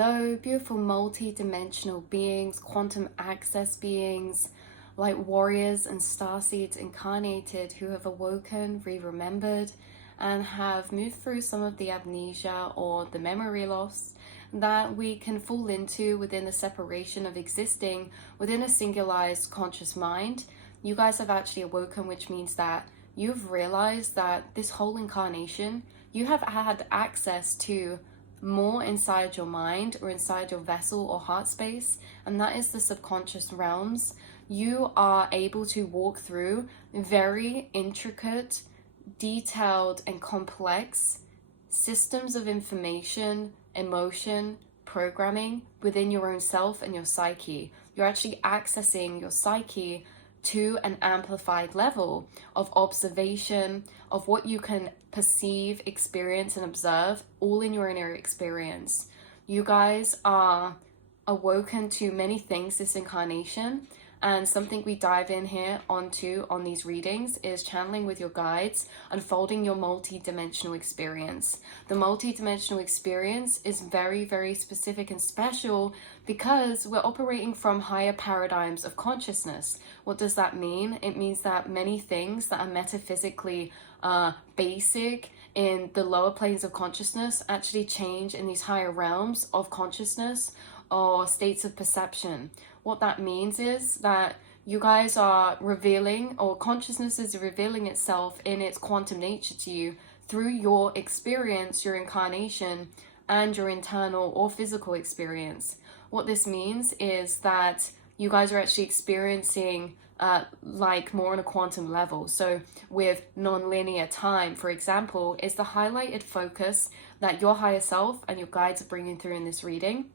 Hello, beautiful multi-dimensional beings, quantum access beings, light warriors and starseeds incarnated who have awoken, re-remembered, and have moved through some of the amnesia or the memory loss that we can fall into within the separation of existing within a singularized conscious mind. You guys have actually awoken, which means that you've realized that this whole incarnation, you have had access to more inside your mind or inside your vessel or heart space, and that is the subconscious realms. You are able to walk through very intricate, detailed, and complex systems of information, emotion, programming within your own self and your psyche. You're actually accessing your psyche to an amplified level of observation, of what you can perceive, experience, and observe, all in your inner experience. You guys are awoken to many things this incarnation, and something we dive in here onto on these readings is channeling with your guides, unfolding your multi-dimensional experience. The multi-dimensional experience is very, very specific and special because we're operating from higher paradigms of consciousness. What does that mean? It means that many things that are metaphysically basic in the lower planes of consciousness actually change in these higher realms of consciousness or states of perception. What that means is that you guys are revealing, or consciousness is revealing itself in its quantum nature to you through your experience, your incarnation, and your internal or physical experience. What this means is that you guys are actually experiencing like more on a quantum level. So with nonlinear time, for example, is the highlighted focus that your higher self and your guides are bringing through in this reading.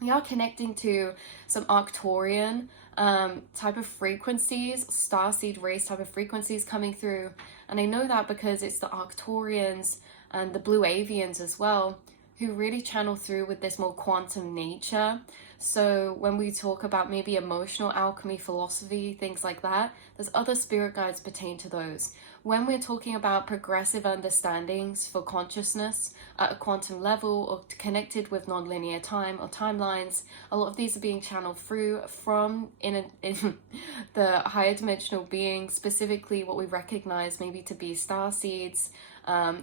We are connecting to some Arcturian type of frequencies, starseed race type of frequencies coming through. And I know that because it's the Arcturians and the Blue Avians as well, who really channel through with this more quantum nature. So when we talk about maybe emotional alchemy, philosophy, things like that, there's other spirit guides pertain to those. When we're talking about progressive understandings for consciousness at a quantum level or connected with nonlinear time or timelines, a lot of these are being channeled through from in the higher dimensional beings, specifically what we recognize maybe to be star seeds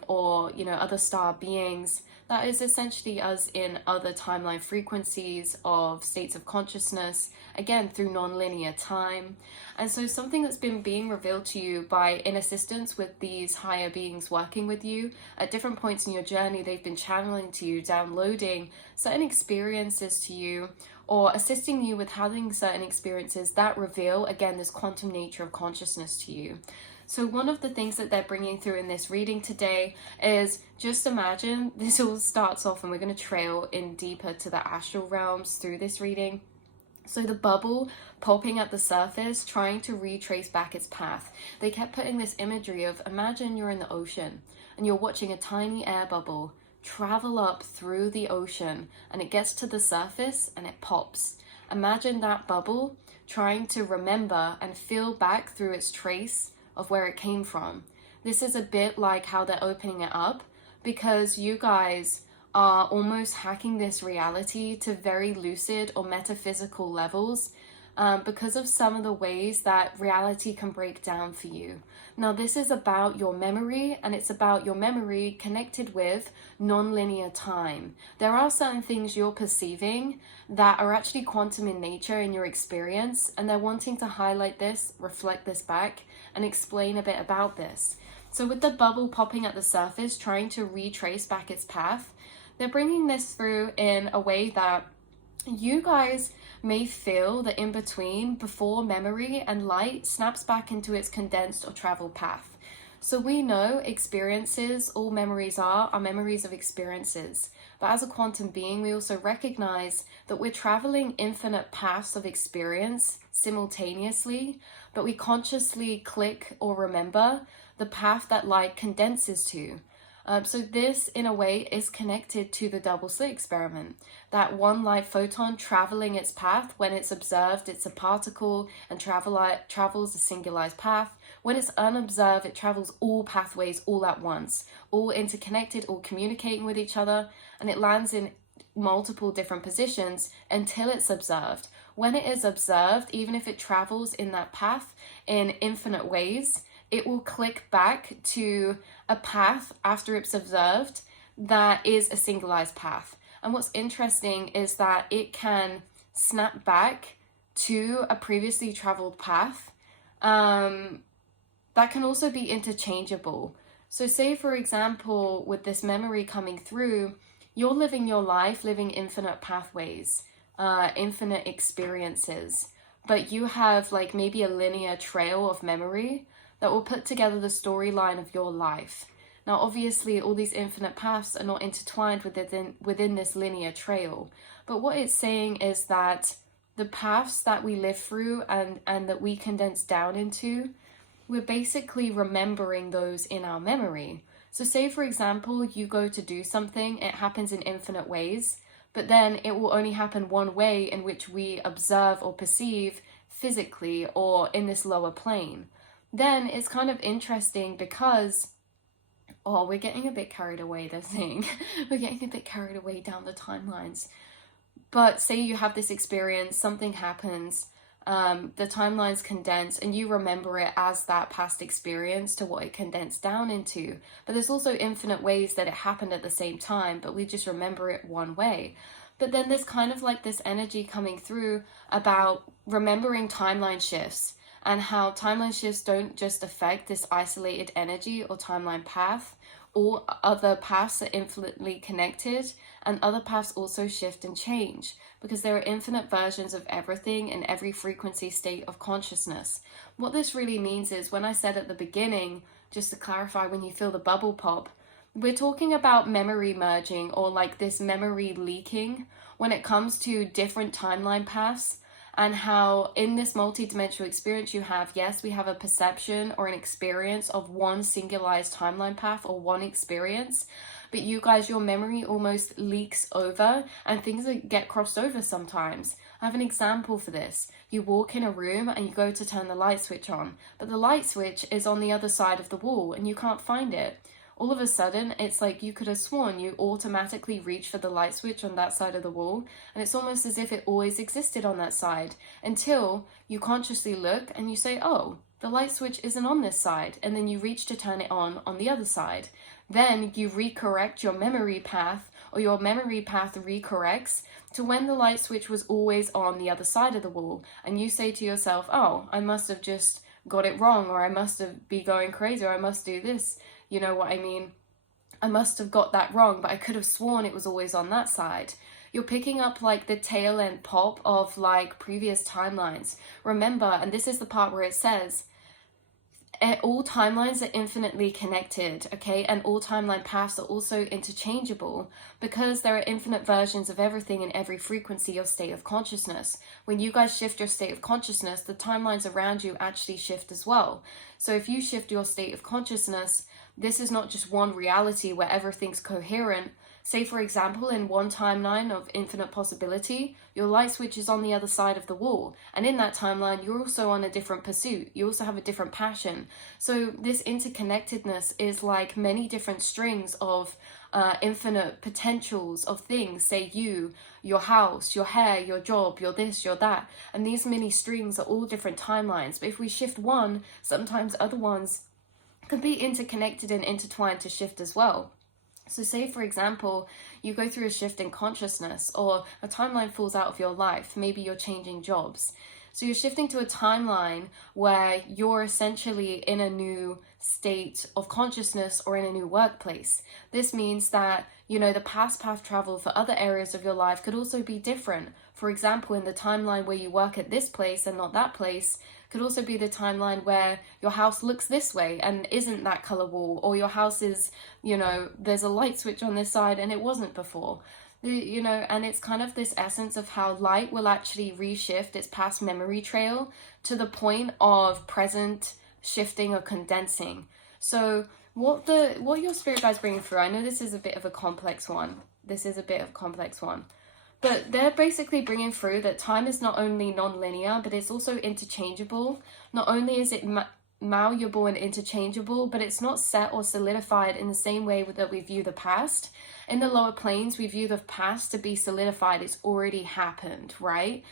or other star beings. That is essentially us in other timeline frequencies of states of consciousness, again through nonlinear time. And so something that's been being revealed to you by in assistance with these higher beings working with you at different points in your journey, they've been channeling to you, downloading certain experiences to you, or assisting you with having certain experiences that reveal, again, this quantum nature of consciousness to you. So one of the things that they're bringing through in this reading today is, just imagine this all starts off, and we're going to trail in deeper to the astral realms through this reading. So the bubble popping at the surface, trying to retrace back its path. They kept putting this imagery of, imagine you're in the ocean and you're watching a tiny air bubble travel up through the ocean, and it gets to the surface and it pops. Imagine that bubble trying to remember and feel back through its trace of where it came from. This is a bit like how they're opening it up, because you guys are almost hacking this reality to very lucid or metaphysical levels because of some of the ways that reality can break down for you. Now, this is about your memory, and it's about your memory connected with non-linear time. There are certain things you're perceiving that are actually quantum in nature in your experience, and they're wanting to highlight this, reflect this back, and explain a bit about this. So with the bubble popping at the surface, trying to retrace back its path, they're bringing this through in a way that you guys may feel the in-between before memory and light snaps back into its condensed or traveled path. So we know experiences, all memories are memories of experiences. But as a quantum being, we also recognize that we're traveling infinite paths of experience simultaneously, but we consciously click or remember the path that light condenses to. So this, in a way, is connected to the double slit experiment. That one light photon traveling its path, when it's observed, it's a particle and travels a singularized path. When it's unobserved, it travels all pathways all at once, all interconnected, all communicating with each other, and it lands in multiple different positions until it's observed. When it is observed, even if it travels in that path in infinite ways, it will click back to a path after it's observed that is a singularized path. And what's interesting is that it can snap back to a previously traveled path. That can also be interchangeable. So say, for example, with this memory coming through, you're living your life, living infinite pathways, infinite experiences, but you have like maybe a linear trail of memory that will put together the storyline of your life. Now, obviously, all these infinite paths are not intertwined within this linear trail, but what it's saying is that the paths that we live through and that we condense down into, we're basically remembering those in our memory. So say, for example, you go to do something, it happens in infinite ways, but then it will only happen one way in which we observe or perceive physically or in this lower plane. Then it's kind of interesting because, oh, we're getting a bit carried away, the thing. We're getting a bit carried away down the timelines. But say you have this experience, something happens, the timelines condense and you remember it as that past experience to what it condensed down into. But there's also infinite ways that it happened at the same time, but we just remember it one way. But then there's kind of like this energy coming through about remembering timeline shifts and how timeline shifts don't just affect this isolated energy or timeline path. All other paths are infinitely connected, and other paths also shift and change because there are infinite versions of everything in every frequency state of consciousness. What this really means is, when I said at the beginning, just to clarify, when you feel the bubble pop, we're talking about memory merging or like this memory leaking when it comes to different timeline paths. And how in this multi-dimensional experience you have, yes, we have a perception or an experience of one singularized timeline path or one experience, but you guys, your memory almost leaks over and things get crossed over sometimes. I have an example for this. You walk in a room and you go to turn the light switch on, but the light switch is on the other side of the wall and you can't find it. All of a sudden, it's like you could have sworn you automatically reach for the light switch on that side of the wall, and it's almost as if it always existed on that side, until you consciously look and you say, oh, the light switch isn't on this side, and then you reach to turn it on the other side. Then you recorrect your memory path, or your memory path recorrects to when the light switch was always on the other side of the wall, and you say to yourself, oh, I must have just got it wrong, or I must have been going crazy, or I must do this. You know what I mean? I must have got that wrong, but I could have sworn it was always on that side. You're picking up like the tail end pop of like previous timelines. Remember, and this is the part where it says, all timelines are infinitely connected, okay? And all timeline paths are also interchangeable because there are infinite versions of everything in every frequency or state of consciousness. When you guys shift your state of consciousness, the timelines around you actually shift as well. So if you shift your state of consciousness, this is not just one reality where everything's coherent. Say, for example, in one timeline of infinite possibility, your light switch is on the other side of the wall. And in that timeline, you're also on a different pursuit. You also have a different passion. So this interconnectedness is like many different strings of infinite potentials of things. Say you, your house, your hair, your job, your this, your that. And these many strings are all different timelines. But if we shift one, sometimes other ones can be interconnected and intertwined to shift as well. So say, for example, you go through a shift in consciousness or a timeline falls out of your life. Maybe you're changing jobs. So you're shifting to a timeline where you're essentially in a new state of consciousness or in a new workplace. This means that, you know, the past path travel for other areas of your life could also be different. For example, in the timeline where you work at this place and not that place, could also be the timeline where your house looks this way and isn't that color wall, or your house is, you know, there's a light switch on this side and it wasn't before. You know, and it's kind of this essence of how light will actually reshift its past memory trail to the point of present shifting or condensing. So what your spirit guides bringing through, I know this is a bit of a complex one. But they're basically bringing through that time is not only non-linear, but it's also interchangeable. Not only is it malleable and interchangeable, but it's not set or solidified in the same way that we view the past. In the lower planes, we view the past to be solidified. It's already happened, right?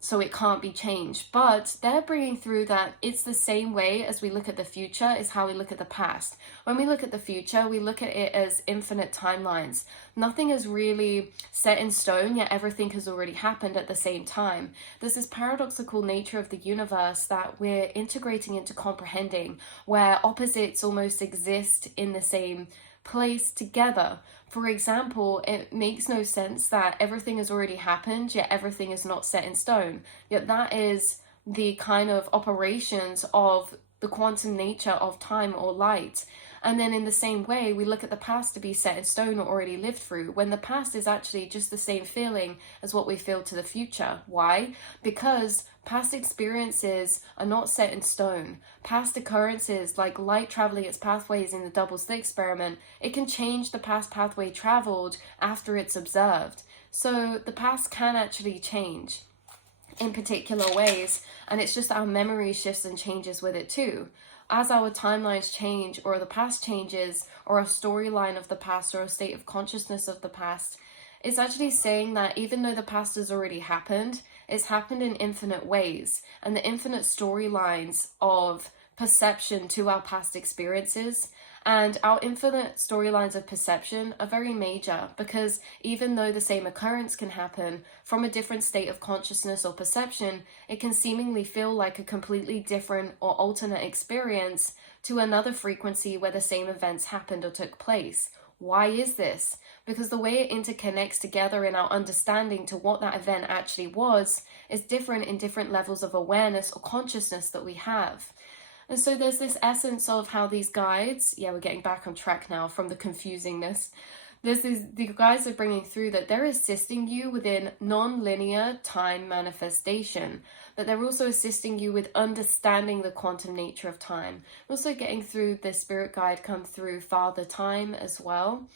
So it can't be changed. But they're bringing through that it's the same way as we look at the future is how we look at the past. When we look at the future, we look at it as infinite timelines. Nothing is really set in stone, yet everything has already happened at the same time. There's this paradoxical nature of the universe that we're integrating into comprehending, where opposites almost exist in the same place together. For example, it makes no sense that everything has already happened, yet everything is not set in stone. Yet that is the kind of operations of the quantum nature of time or light. And then in the same way, we look at the past to be set in stone or already lived through, when the past is actually just the same feeling as what we feel to the future. Why? Because past experiences are not set in stone. Past occurrences, like light traveling its pathways in the double slit experiment, it can change the past pathway traveled after it's observed. So the past can actually change in particular ways, and it's just our memory shifts and changes with it too. As our timelines change, or the past changes, or a storyline of the past, or a state of consciousness of the past, it's actually saying that even though the past has already happened, it's happened in infinite ways, and the infinite storylines of perception to our past experiences. And our infinite storylines of perception are very major, because even though the same occurrence can happen from a different state of consciousness or perception, it can seemingly feel like a completely different or alternate experience to another frequency where the same events happened or took place. Why is this? Because the way it interconnects together in our understanding to what that event actually was is different in different levels of awareness or consciousness that we have. And so there's this essence of how these guides, we're getting back on track now from the confusingness. The guides are bringing through that they're assisting you within non-linear time manifestation, but they're also assisting you with understanding the quantum nature of time. We're also getting through the spirit guide come through Father Time as well.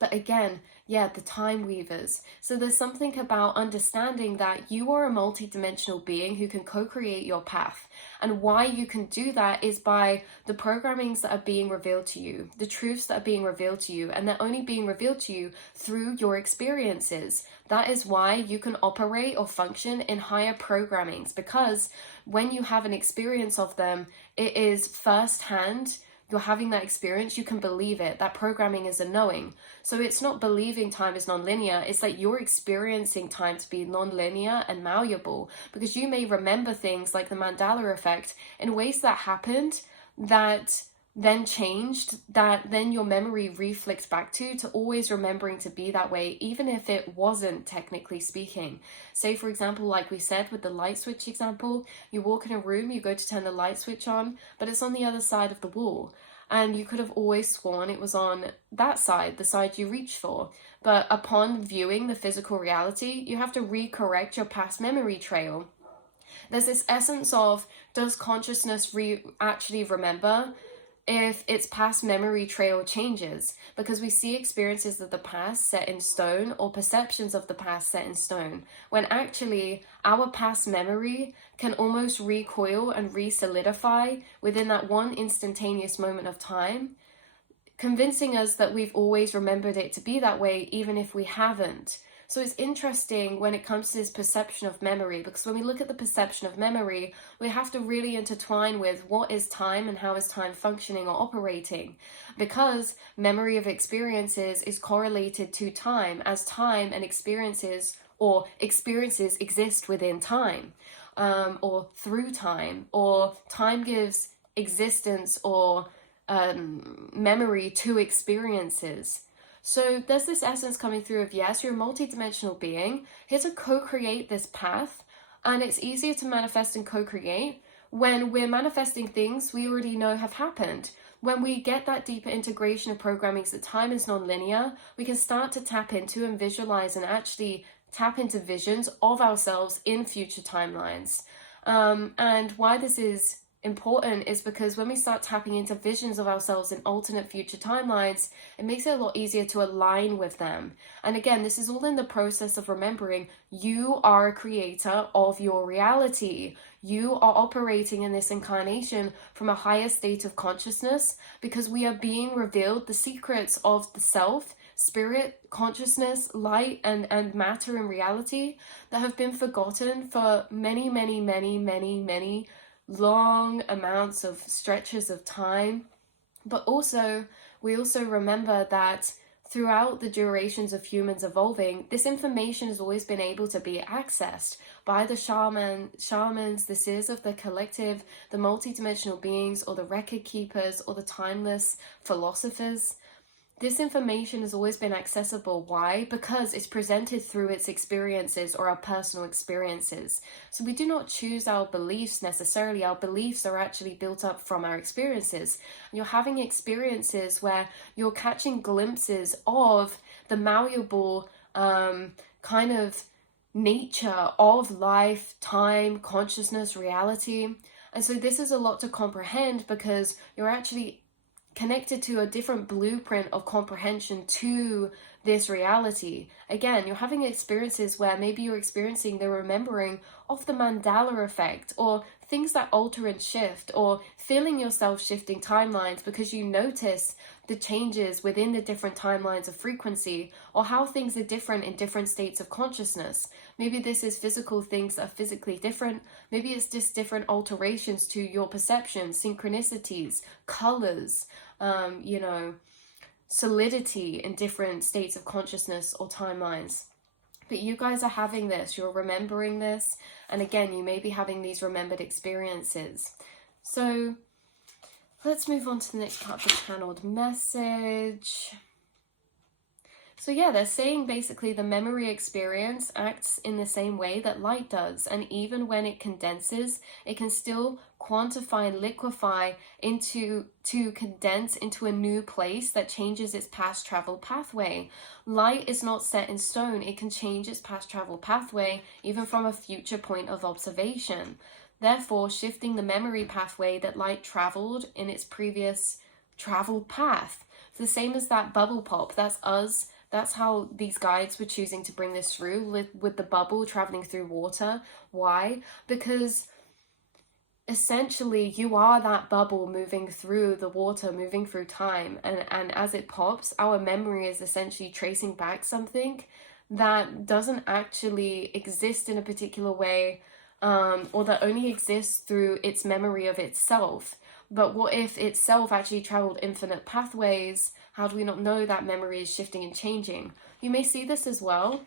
But again, the time weavers. So there's something about understanding that you are a multidimensional being who can co-create your path. And why you can do that is by the programmings that are being revealed to you, the truths that are being revealed to you, and they're only being revealed to you through your experiences. That is why you can operate or function in higher programmings, because when you have an experience of them, it is firsthand. You're having that experience, you can believe it. That programming is a knowing. So it's not believing time is non-linear, it's that you're experiencing time to be non-linear and malleable, because you may remember things like the Mandela effect in ways that happened that then changed, that then your memory reflects back to always remembering to be that way, even if it wasn't technically speaking. Say, for example, like we said with the light switch example, you walk in a room, you go to turn the light switch on, but it's on the other side of the wall. And you could have always sworn it was on that side, the side you reached for. But upon viewing the physical reality, you have to recorrect your past memory trail. There's this essence of, does consciousness actually remember if its past memory trail changes? Because we see experiences of the past set in stone, or perceptions of the past set in stone, when actually our past memory can almost recoil and re-solidify within that one instantaneous moment of time, convincing us that we've always remembered it to be that way, even if we haven't. So it's interesting when it comes to this perception of memory, because when we look at the perception of memory, we have to really intertwine with what is time and how is time functioning or operating. Because memory of experiences is correlated to time, as time and experiences, or experiences exist within time, or through time, or time gives existence or memory to experiences. So there's this essence coming through of, yes, you're a multidimensional being, here to co-create this path, and it's easier to manifest and co-create when we're manifesting things we already know have happened. When we get that deeper integration of programming that time is non-linear, we can start to tap into and visualize and actually tap into visions of ourselves in future timelines. And why this is important is because when we start tapping into visions of ourselves in alternate future timelines, it makes it a lot easier to align with them. And again, this is all in the process of remembering you are a creator of your reality. You are operating in this incarnation from a higher state of consciousness because we are being revealed the secrets of the self, spirit, consciousness, light, and matter in reality that have been forgotten for many, many, many, many, many long amounts of stretches of time. But also, we also remember that throughout the durations of humans evolving, this information has always been able to be accessed by the shamans, the seers of the collective, the multidimensional beings, or the record keepers, or the timeless philosophers. This information has always been accessible. Why? Because it's presented through its experiences or our personal experiences. So we do not choose our beliefs necessarily. Our beliefs are actually built up from our experiences. And you're having experiences where you're catching glimpses of the malleable kind of nature of life, time, consciousness, reality. And so this is a lot to comprehend because you're actually connected to a different blueprint of comprehension to this reality. Again, you're having experiences where maybe you're experiencing the remembering of the Mandela effect, or things that alter and shift, or feeling yourself shifting timelines because you notice the changes within the different timelines of frequency, or how things are different in different states of consciousness. Maybe this is physical things that are physically different. Maybe it's just different alterations to your perception, synchronicities, colors, solidity in different states of consciousness or timelines. But you guys are having this, you're remembering this, and again, you may be having these remembered experiences. So let's move on to the next part of the channeled message. So yeah, they're saying basically the memory experience acts in the same way that light does, and even when it condenses, it can still quantify and liquefy to condense into a new place that changes its past travel pathway. Light is not set in stone. It can change its past travel pathway even from a future point of observation. Therefore, shifting the memory pathway that light traveled in its previous traveled path. It's the same as that bubble pop. That's us. That's how these guides were choosing to bring this through with the bubble traveling through water. Why? Because essentially you are that bubble moving through the water, moving through time, and as it pops, our memory is essentially tracing back something that doesn't actually exist in a particular way, or that only exists through its memory of itself. But what if itself actually traveled infinite pathways? How do we not know that memory is shifting and changing? You may see this as well,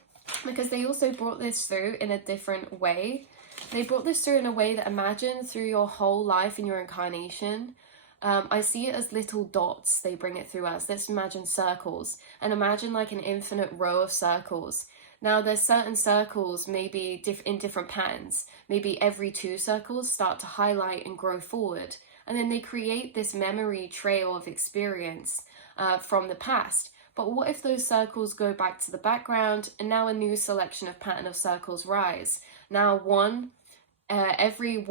because they also brought this through in a different way. They brought this through in a way that, imagine through your whole life in your incarnation, I see it as little dots. They bring it through as, let's imagine circles, and imagine like an infinite row of circles. Now there's certain circles maybe in different patterns. Maybe every 2 circles start to highlight and grow forward, and then they create this memory trail of experience from the past. But what if those circles go back to the background, and now a new selection of pattern of circles rise? Now every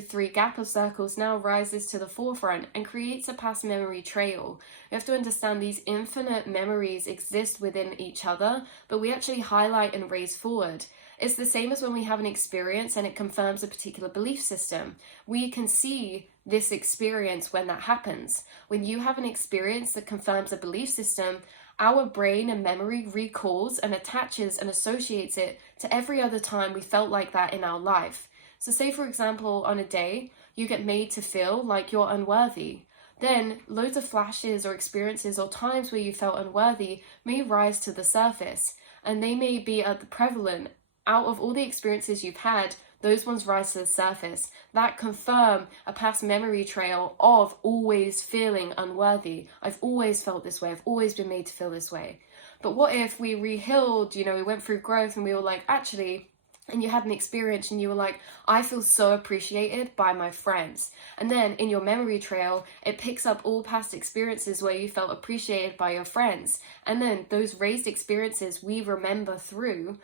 3 gap of circles now rises to the forefront and creates a past memory trail. You have to understand these infinite memories exist within each other, but we actually highlight and raise forward. It's the same as when we have an experience and it confirms a particular belief system. We can see this experience when that happens. When you have an experience that confirms a belief system, our brain and memory recalls and attaches and associates it to every other time we felt like that in our life. So say, for example, on a day, you get made to feel like you're unworthy. Then loads of flashes or experiences or times where you felt unworthy may rise to the surface, and they may be prevalent. Out of all the experiences you've had, those ones rise to the surface that confirm a past memory trail of always feeling unworthy. I've always felt this way. I've always been made to feel this way. But what if we rehealed, we went through growth and we were like, actually, and you had an experience and you were like, I feel so appreciated by my friends. And then in your memory trail, it picks up all past experiences where you felt appreciated by your friends. And then those raised experiences we remember through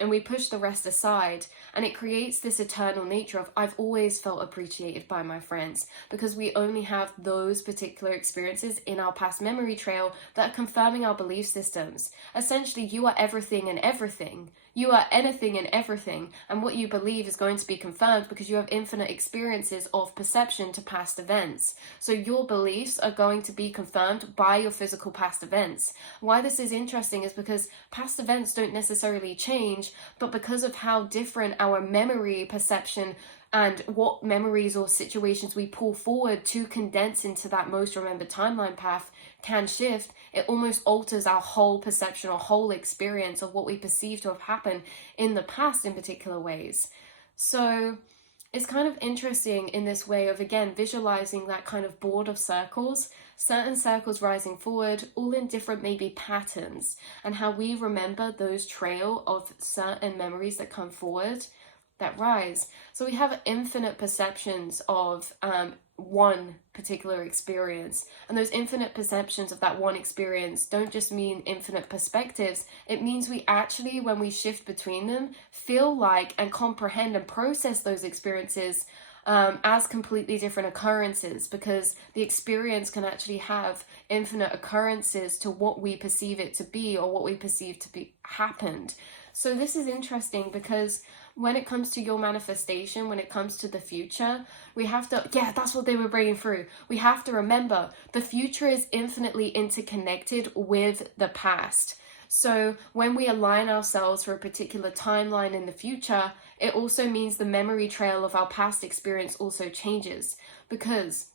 and we push the rest aside, and it creates this eternal nature of I've always felt appreciated by my friends, because we only have those particular experiences in our past memory trail that are confirming our belief systems. Essentially, you are everything and everything. You are anything and everything, and what you believe is going to be confirmed because you have infinite experiences of perception to past events. So your beliefs are going to be confirmed by your physical past events. Why this is interesting is because past events don't necessarily change, but because of how different our memory perception and what memories or situations we pull forward to condense into that most remembered timeline path can shift, it almost alters our whole perception or whole experience of what we perceive to have happened in the past in particular ways. So it's kind of interesting in this way of, again, visualizing that kind of board of circles, certain circles rising forward, all in different maybe patterns, and how we remember those trail of certain memories that come forward that rise. So we have infinite perceptions of one particular experience, and those infinite perceptions of that one experience don't just mean infinite perspectives. It means we actually, when we shift between them, feel like and comprehend and process those experiences as completely different occurrences, because the experience can actually have infinite occurrences to what we perceive it to be or what we perceive to be happened. So this is interesting because when it comes to your manifestation, when it comes to the future, we have to, that's what they were bringing through. We have to remember the future is infinitely interconnected with the past. So when we align ourselves for a particular timeline in the future, it also means the memory trail of our past experience also changes, because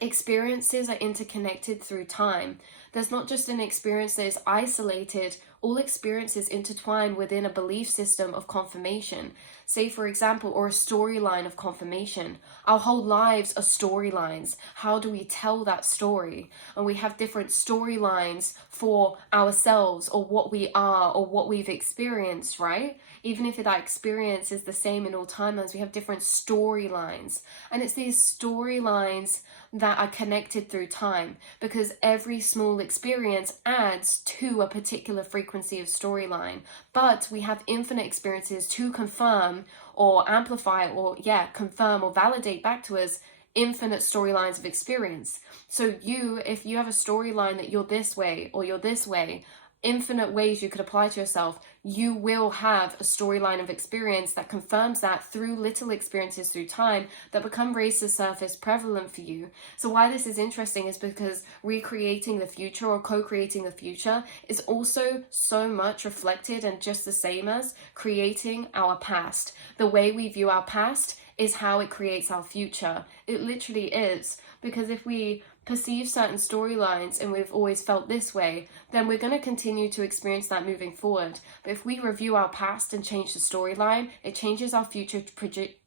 experiences are interconnected through time. There's not just an experience that is isolated. All experiences intertwine within a belief system of confirmation, say for example, or a storyline of confirmation. Our whole lives are storylines. How do we tell that story? And we have different storylines for ourselves or what we are or what we've experienced, right? Even if that experience is the same in all timelines, we have different storylines. And it's these storylines that are connected through time, because every small experience adds to a particular frequency of storyline. But we have infinite experiences to confirm or amplify or confirm or validate back to us infinite storylines of experience. So if you have a storyline that you're this way or you're this way, infinite ways you could apply to yourself, you will have a storyline of experience that confirms that through little experiences through time that become raised to surface prevalent for you. So why this is interesting is because recreating the future or co-creating the future is also so much reflected and just the same as creating our past. The way we view our past is how it creates our future. It literally is, because if we perceive certain storylines and we've always felt this way, then we're going to continue to experience that moving forward. But if we review our past and change the storyline, it changes our future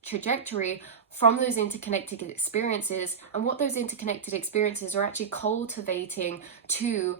trajectory from those interconnected experiences, and what those interconnected experiences are actually cultivating to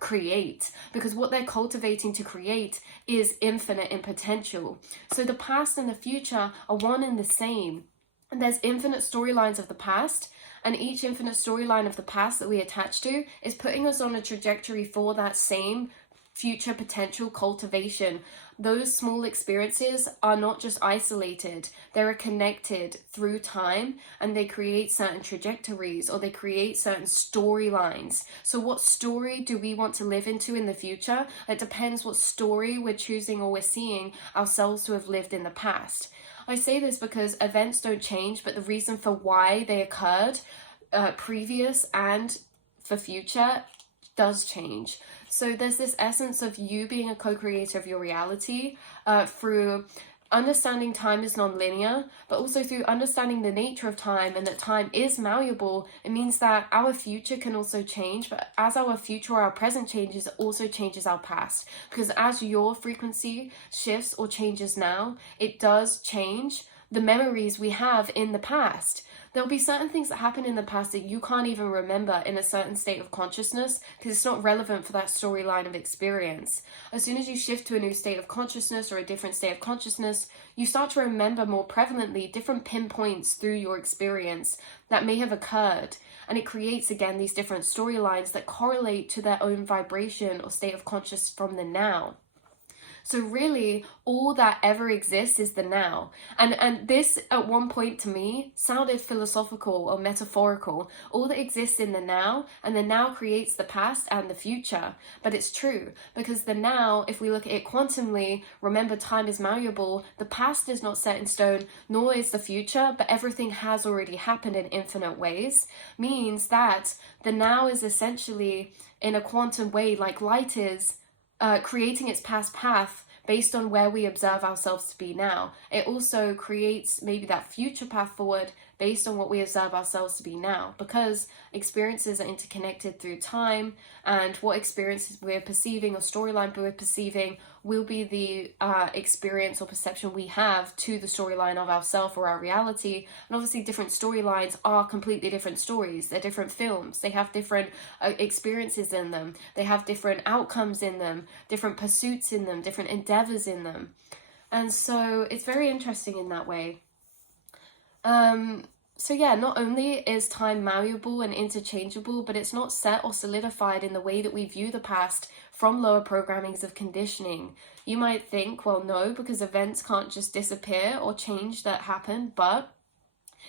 create, because what they're cultivating to create is infinite in potential. So the past and the future are one and the same, and there's infinite storylines of the past, and each infinite storyline of the past that we attach to is putting us on a trajectory for that same future potential cultivation. Those small experiences are not just isolated, they're connected through time, and they create certain trajectories or they create certain storylines. So what story do we want to live into in the future? It depends what story we're choosing or we're seeing ourselves to have lived in the past. I say this because events don't change, but the reason for why they occurred previous and for future does change. So there's this essence of you being a co-creator of your reality through understanding time is nonlinear, but also through understanding the nature of time and that time is malleable. It means that our future can also change, but as our future or our present changes, it also changes our past. Because as your frequency shifts or changes now, it does change the memories we have in the past. There'll be certain things that happen in the past that you can't even remember in a certain state of consciousness because it's not relevant for that storyline of experience. As soon as you shift to a new state of consciousness or a different state of consciousness, you start to remember more prevalently different pinpoints through your experience that may have occurred. And it creates, again, these different storylines that correlate to their own vibration or state of consciousness from the now. So really, all that ever exists is the now. And this at one point to me sounded philosophical or metaphorical. All that exists in the now, and the now creates the past and the future. But it's true, because the now, if we look at it quantumly, remember time is malleable, the past is not set in stone, nor is the future, but everything has already happened in infinite ways, means that the now is essentially, in a quantum way, like light is, creating its past path based on where we observe ourselves to be now. It also creates maybe that future path forward based on what we observe ourselves to be now, because experiences are interconnected through time, and what experiences we're perceiving or storyline we're perceiving will be the experience or perception we have to the storyline of ourself or our reality. And obviously different storylines are completely different stories. They're different films. They have different experiences in them. They have different outcomes in them, different pursuits in them, different endeavors in them. And so it's very interesting in that way. So yeah, not only is time malleable and interchangeable, but it's not set or solidified in the way that we view the past from lower programmings of conditioning. You might think, well, no, because events can't just disappear or change that happen, but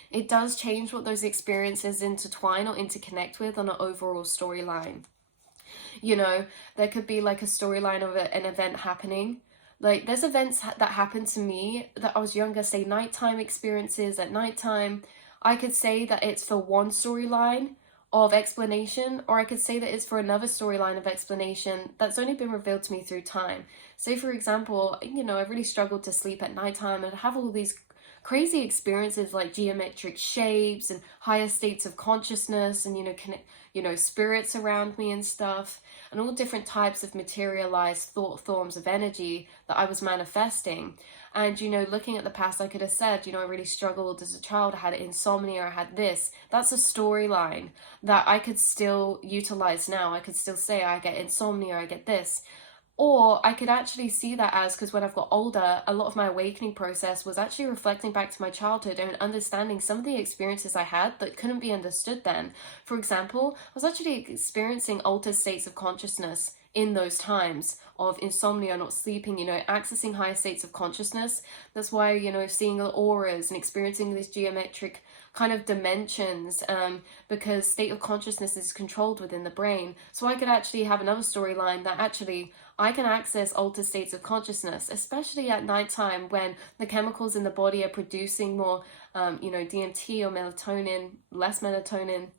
it does change what those experiences intertwine or interconnect with on an overall storyline. You know, there could be like a storyline of an event happening. Like, there's events that happened to me that I was younger, say nighttime experiences at nighttime. I could say that it's for one storyline of explanation, or I could say that it's for another storyline of explanation that's only been revealed to me through time. Say, for example, you know, I really struggled to sleep at nighttime and have all these crazy experiences like geometric shapes and higher states of consciousness, and spirits around me and stuff, and all different types of materialized thought forms of energy that I was manifesting. And looking at the past, I could have said, I really struggled as a child, I had insomnia, I had this. That's a storyline that I could still utilize now. I could still say I get insomnia, I get this. Or I could actually see that as, because when I've got older, a lot of my awakening process was actually reflecting back to my childhood and understanding some of the experiences I had that couldn't be understood then. For example, I was actually experiencing altered states of consciousness in those times of insomnia, not sleeping, accessing higher states of consciousness. That's why, seeing the auras and experiencing these geometric kind of dimensions, because state of consciousness is controlled within the brain. So I could actually have another storyline that actually I can access altered states of consciousness, especially at nighttime when the chemicals in the body are producing more, DMT or melatonin, less melatonin,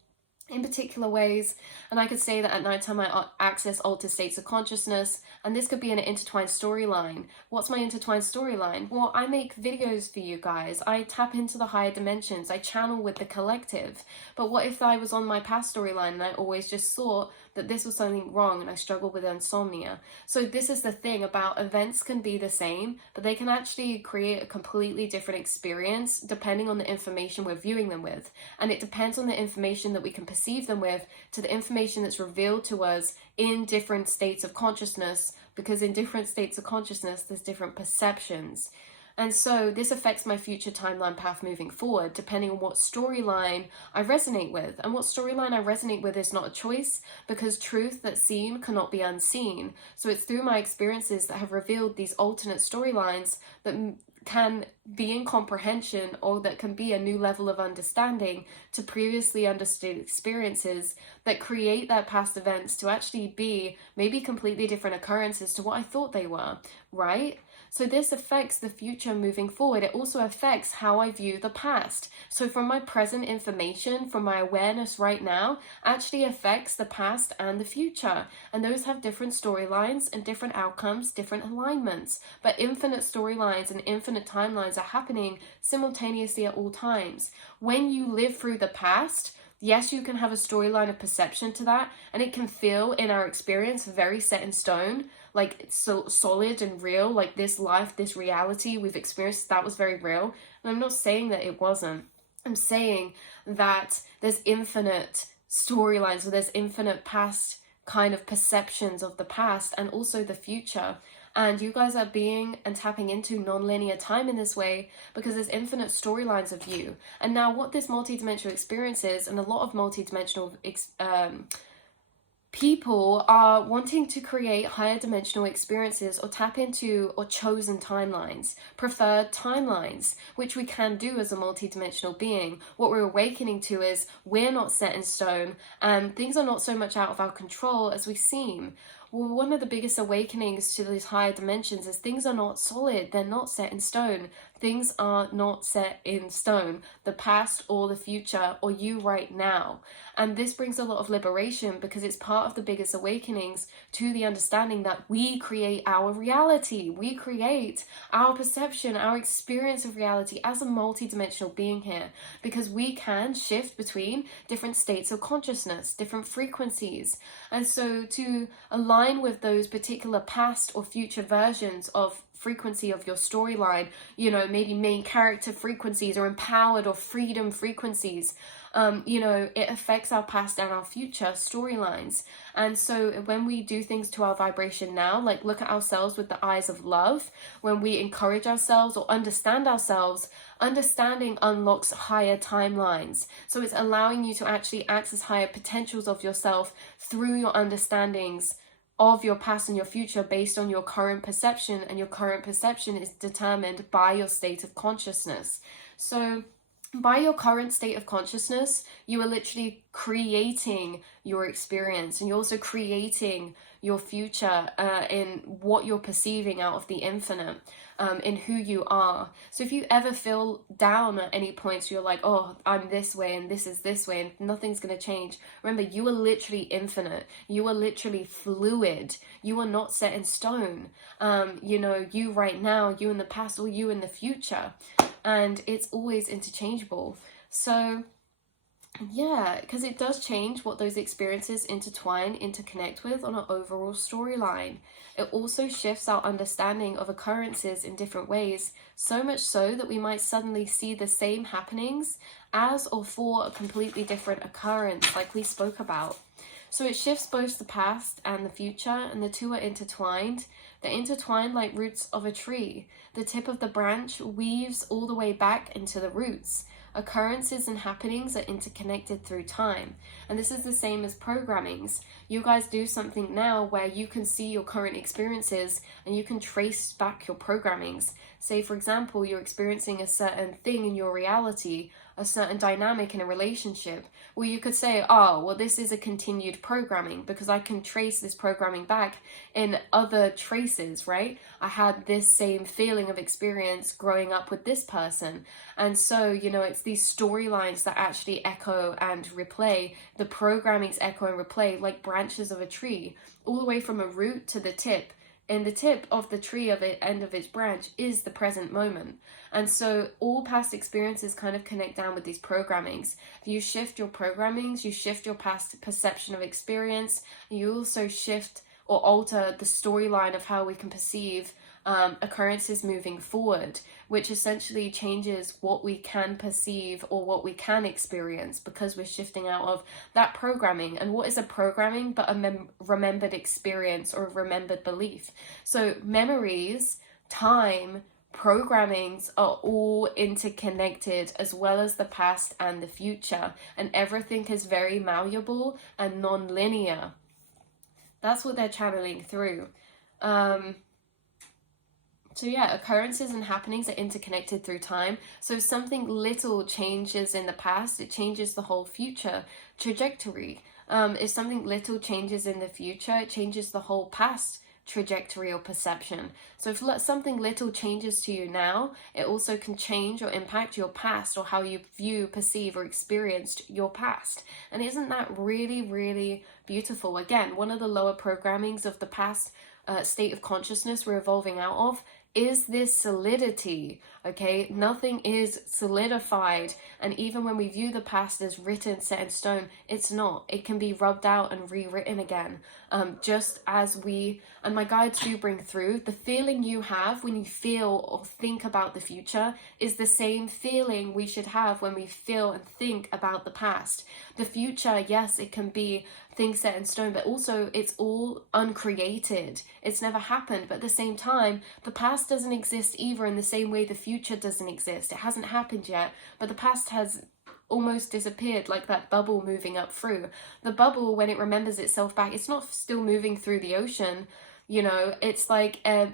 in particular ways. And I could say that at nighttime I access altered states of consciousness, and this could be an intertwined storyline. What's my intertwined storyline? Well, I make videos for you guys, I tap into the higher dimensions, I channel with the collective. But what if I was on my past storyline and I always just thought that this was something wrong and I struggle with insomnia? So this is the thing about events can be the same, but they can actually create a completely different experience depending on the information we're viewing them with. And it depends on the information that we can perceive them with to the information that's revealed to us in different states of consciousness, because in different states of consciousness there's different perceptions. And so this affects my future timeline path moving forward, depending on what storyline I resonate with. And what storyline I resonate with is not a choice, because truth that's seen cannot be unseen. So it's through my experiences that have revealed these alternate storylines that can be in comprehension, or that can be a new level of understanding to previously understood experiences, that create that past events to actually be maybe completely different occurrences to what I thought they were, right? So this affects the future moving forward. It also affects how I view the past. So from my present information, from my awareness right now, actually affects the past and the future. And those have different storylines and different outcomes, different alignments. But infinite storylines and infinite timelines are happening simultaneously at all times. When you live through the past, yes, you can have a storyline of perception to that, and it can feel, in our experience, very set in stone, like it's so solid and real, like this life, this reality we've experienced, that was very real. And I'm not saying that it wasn't. I'm saying that there's infinite storylines, or there's infinite past kind of perceptions of the past and also the future. And you guys are being and tapping into non-linear time in this way because there's infinite storylines of you. And now what this multidimensional experience is, and a lot of multidimensional people are wanting to create higher dimensional experiences or tap into or chosen timelines, preferred timelines, which we can do as a multidimensional being. What we're awakening to is we're not set in stone and things are not so much out of our control as we seem. Well, one of the biggest awakenings to these higher dimensions is things are not solid, they're not set in stone. Things are not set in stone, the past or the future or you right now. And this brings a lot of liberation because it's part of the biggest awakenings to the understanding that we create our reality. We create our perception, our experience of reality as a multidimensional being here, because we can shift between different states of consciousness, different frequencies. And so to align with those particular past or future versions of frequency of your storyline, maybe main character frequencies or empowered or freedom frequencies, it affects our past and our future storylines. And so when we do things to our vibration now, like look at ourselves with the eyes of love, when we encourage ourselves or understand ourselves, understanding unlocks higher timelines. So it's allowing you to actually access higher potentials of yourself through your understandings of your past and your future based on your current perception, and your current perception is determined by your state of consciousness. So by your current state of consciousness, you are literally creating your experience, and you're also creating your future in what you're perceiving out of the infinite, in who you are. So if you ever feel down at any points, you're like, oh, I'm this way and this is this way and nothing's going to change. Remember, you are literally infinite. You are literally fluid. You are not set in stone. You right now, you in the past, or you in the future. And it's always interchangeable. So yeah, because it does change what those experiences interconnect with on an overall storyline. It also shifts our understanding of occurrences in different ways, so much so that we might suddenly see the same happenings as or for a completely different occurrence, like we spoke about. So it shifts both the past and the future, and the two are intertwined. They're intertwined like roots of a tree. The tip of the branch weaves all the way back into the roots. Occurrences and happenings are interconnected through time. And this is the same as programmings. You guys do something now where you can see your current experiences and you can trace back your programmings. Say, for example, you're experiencing a certain thing in your reality, a certain dynamic in a relationship, where you could say, oh, well, this is a continued programming because I can trace this programming back in other traces, right? I had this same feeling of experience growing up with this person. And so, it's these storylines that actually echo and replay. The programmings echo and replay like branches of a tree, all the way from a root to the tip. And the tip of the tree of it, end of its branch, is the present moment. And so all past experiences kind of connect down with these programmings. If you shift your programmings, you shift your past perception of experience. You also shift or alter the storyline of how we can perceive occurrences moving forward, which essentially changes what we can perceive or what we can experience, because we're shifting out of that programming. And what is a programming but a remembered experience or a remembered belief? So memories, time, programmings are all interconnected, as well as the past and the future, and everything is very malleable and non-linear. That's what they're channeling through. So yeah, occurrences and happenings are interconnected through time. So if something little changes in the past, it changes the whole future trajectory. If something little changes in the future, it changes the whole past trajectory or perception. So if something little changes to you now, it also can change or impact your past, or how you view, perceive, or experienced your past. And isn't that really, really beautiful? Again, one of the lower programmings of the past state of consciousness we're evolving out of is this solidity, okay? Nothing is solidified. And even when we view the past as written, set in stone, it's not. It can be rubbed out and rewritten again. Just as we, and my guides do bring through, the feeling you have when you feel or think about the future is the same feeling we should have when we feel and think about the past. The future, yes, it can be things set in stone, but also it's all uncreated. It's never happened. But at the same time, the past doesn't exist either, in the same way the future doesn't exist. It hasn't happened yet, but the past has almost disappeared, like that bubble moving up through. The bubble, when it remembers itself back, it's not still moving through the ocean, you know, it's like a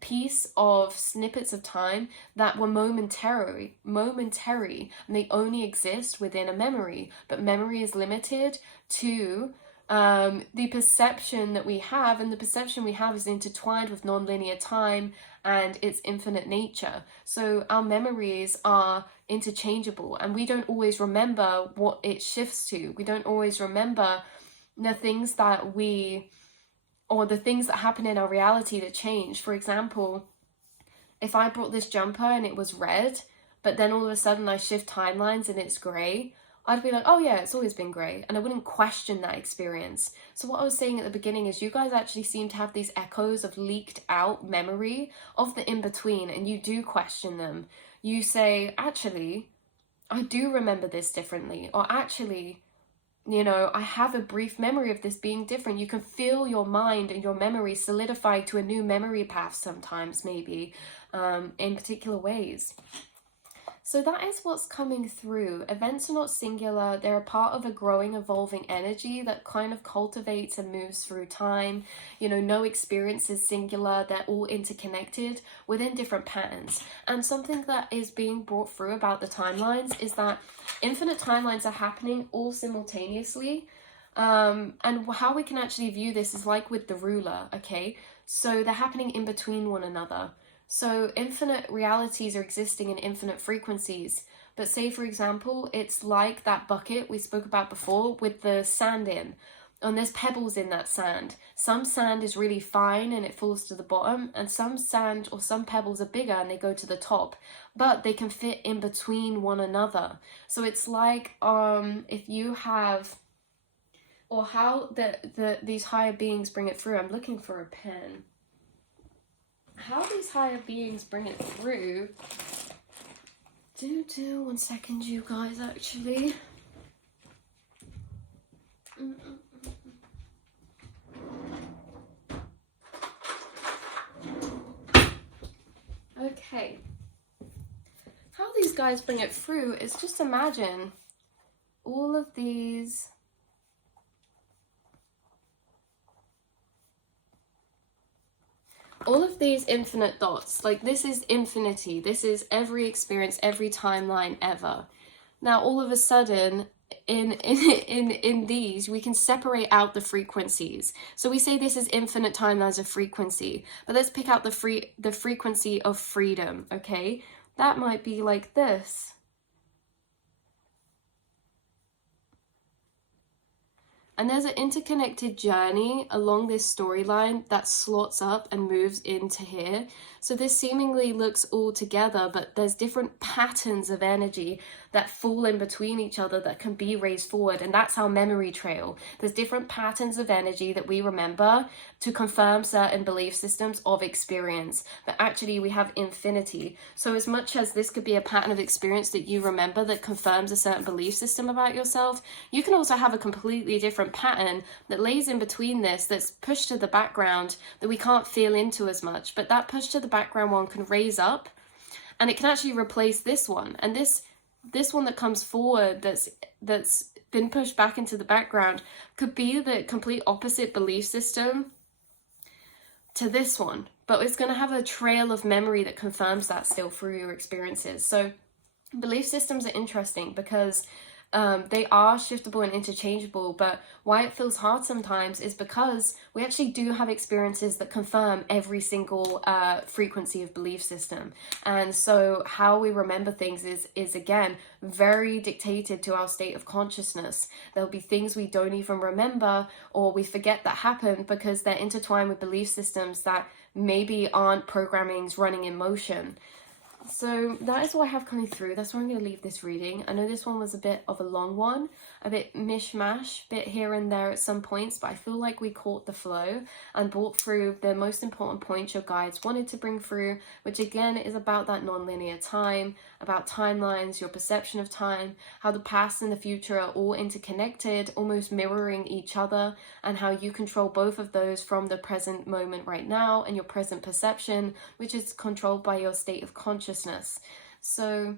piece of snippets of time that were momentary, and they only exist within a memory. But memory is limited to the perception that we have, and the perception we have is intertwined with nonlinear time and its infinite nature. So our memories are interchangeable, and we don't always remember what it shifts to. We don't always remember the things that or the things that happen in our reality that change. For example, if I brought this jumper and it was red, but then all of a sudden I shift timelines and it's grey, I'd be like, oh yeah, it's always been grey, and I wouldn't question that experience. So what I was saying at the beginning is you guys actually seem to have these echoes of leaked out memory of the in-between, and you do question them. You say, actually, I do remember this differently, or actually, you know, I have a brief memory of this being different. You can feel your mind and your memory solidify to a new memory path sometimes, maybe, in particular ways. So that is what's coming through. Events are not singular. They're a part of a growing, evolving energy that kind of cultivates and moves through time. You know, no experience is singular. They're all interconnected within different patterns. And something that is being brought through about the timelines is that infinite timelines are happening all simultaneously. And how we can actually view this is like with the ruler, okay? So they're happening in between one another. So infinite realities are existing in infinite frequencies. But say, for example, it's like that bucket we spoke about before with the sand in. And there's pebbles in that sand. Some sand is really fine and it falls to the bottom. And some sand or some pebbles are bigger and they go to the top. But they can fit in between one another. So it's like if you have... or how these higher beings bring it through. I'm looking for a pen. How these higher beings bring it through. One second, you guys, actually. Okay. How these guys bring it through is just imagine all of these infinite dots. Like, this is infinity. This is every experience, every timeline ever. Now, all of a sudden, in these, we can separate out the frequencies. So we say this is infinite timelines of frequency, but let's pick out the frequency of freedom, okay? That might be like this. And there's an interconnected journey along this storyline that slots up and moves into here. So this seemingly looks all together, but there's different patterns of energy that fall in between each other that can be raised forward. And that's our memory trail. There's different patterns of energy that we remember to confirm certain belief systems of experience. But actually we have infinity. So as much as this could be a pattern of experience that you remember that confirms a certain belief system about yourself, you can also have a completely different pattern that lays in between this, that's pushed to the background, that we can't feel into as much. But that push to the background one can raise up, and it can actually replace this one. And this one that comes forward that's been pushed back into the background could be the complete opposite belief system to this one, but it's going to have a trail of memory that confirms that still through your experiences. So belief systems are interesting because they are shiftable and interchangeable, but why it feels hard sometimes is because we actually do have experiences that confirm every single frequency of belief system. And so how we remember things is again very dictated to our state of consciousness. There'll be things we don't even remember, or we forget that happened because they're intertwined with belief systems that maybe aren't programmings running in motion. So that is what I have coming through. That's where I'm going to leave this reading. I know this one was a bit of a long one, a bit mishmash, bit here and there at some points, but I feel like we caught the flow and brought through the most important points your guides wanted to bring through, which again is about that non-linear time, about timelines, your perception of time, how the past and the future are all interconnected, almost mirroring each other, and how you control both of those from the present moment right now and your present perception, which is controlled by your state of consciousness. So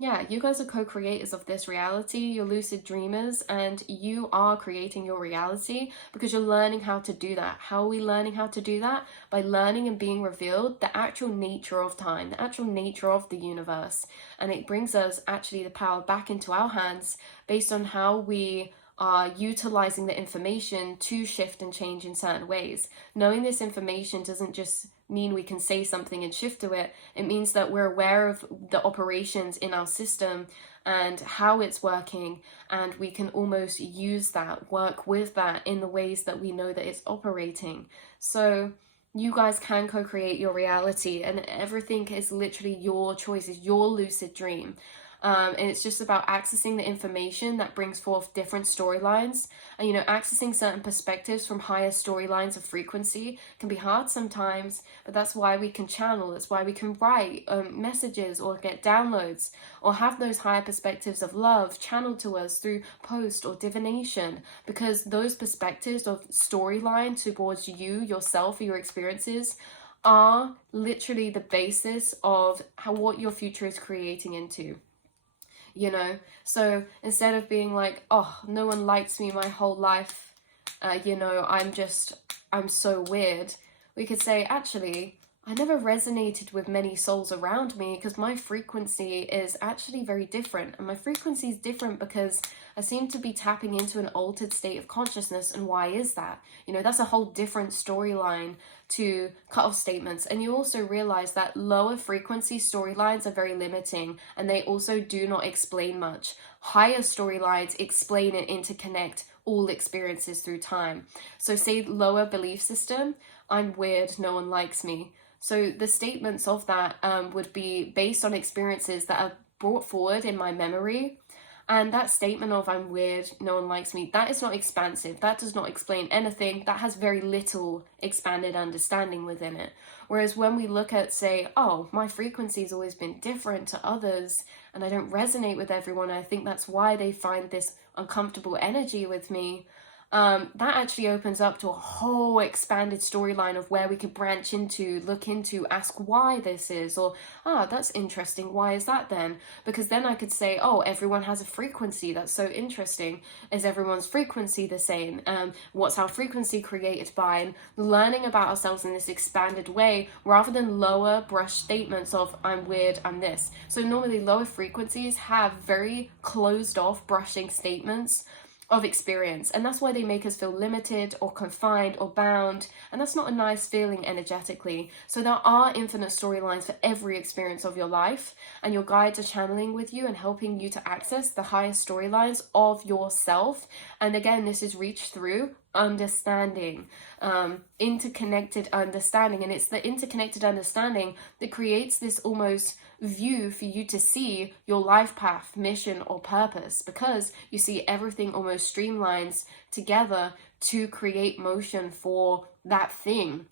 Yeah, you guys are co-creators of this reality. You're lucid dreamers, and you are creating your reality because you're learning how to do that. How are we learning how to do that? By learning and being revealed the actual nature of time, the actual nature of the universe. And it brings us actually the power back into our hands based on how we are utilizing the information to shift and change in certain ways. Knowing this information doesn't just mean we can say something and shift to it. It means that we're aware of the operations in our system and how it's working, and we can almost use that, work with that in the ways that we know that it's operating. So you guys can co-create your reality, and everything is literally your choices, your lucid dream. And it's just about accessing the information that brings forth different storylines. And, you know, accessing certain perspectives from higher storylines of frequency can be hard sometimes, but that's why we can channel, that's why we can write messages or get downloads or have those higher perspectives of love channeled to us through post or divination, because those perspectives of storyline towards you, yourself, or your experiences are literally the basis of what your future is creating into. You know, so instead of being like, oh, no one likes me my whole life, you know, I'm so weird, we could say, actually, I never resonated with many souls around me because my frequency is actually very different. And my frequency is different because I seem to be tapping into an altered state of consciousness. And why is that? You know, that's a whole different storyline to cut off statements. And you also realize that lower frequency storylines are very limiting, and they also do not explain much. Higher storylines explain and interconnect all experiences through time. So say lower belief system, I'm weird, no one likes me. So the statements of that would be based on experiences that are brought forward in my memory. And that statement of I'm weird, no one likes me, that is not expansive. That does not explain anything. That has very little expanded understanding within it. Whereas when we look at, say, oh, my frequency's always been different to others and I don't resonate with everyone, I think that's why they find this uncomfortable energy with me. That actually opens up to a whole expanded storyline of where we could branch into, look into, ask why this is, or, that's interesting, why is that then? Because then I could say, oh, everyone has a frequency, that's so interesting. Is everyone's frequency the same? What's our frequency created by? And learning about ourselves in this expanded way, rather than lower brush statements of, I'm weird, I'm this. So normally lower frequencies have very closed off brushing statements of experience, and that's why they make us feel limited or confined or bound, and that's not a nice feeling energetically. So there are infinite storylines for every experience of your life, and your guides are channeling with you and helping you to access the highest storylines of yourself. And again, this is reached through understanding, interconnected understanding, and it's the interconnected understanding that creates this almost view for you to see your life path, mission, or purpose, because you see everything almost streamlines together to create motion for that thing.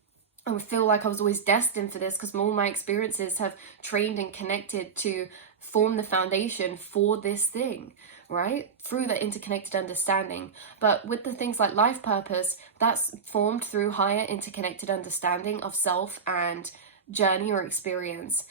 I feel like I was always destined for this because all my experiences have trained and connected to form the foundation for this thing, right? Through the interconnected understanding. But with the things like life purpose, that's formed through higher interconnected understanding of self and journey or experience.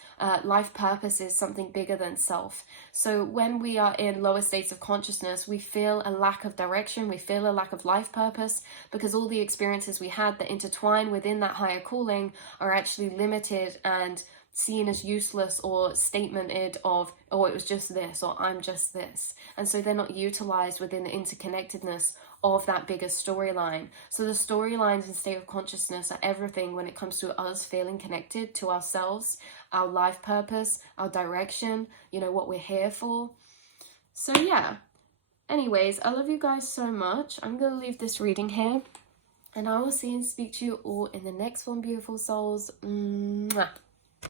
Life purpose is something bigger than self. So when we are in lower states of consciousness, we feel a lack of direction, we feel a lack of life purpose, because all the experiences we had that intertwine within that higher calling are actually limited and seen as useless or statemented of, oh, it was just this, or I'm just this. And so they're not utilized within the interconnectedness of that bigger storyline. So the storylines and state of consciousness are everything when it comes to us feeling connected to ourselves, our life purpose, our direction, you know, what we're here for. So yeah, anyways, I love you guys so much. I'm going to leave this reading here, and I will see and speak to you all in the next one, beautiful souls. Mwah.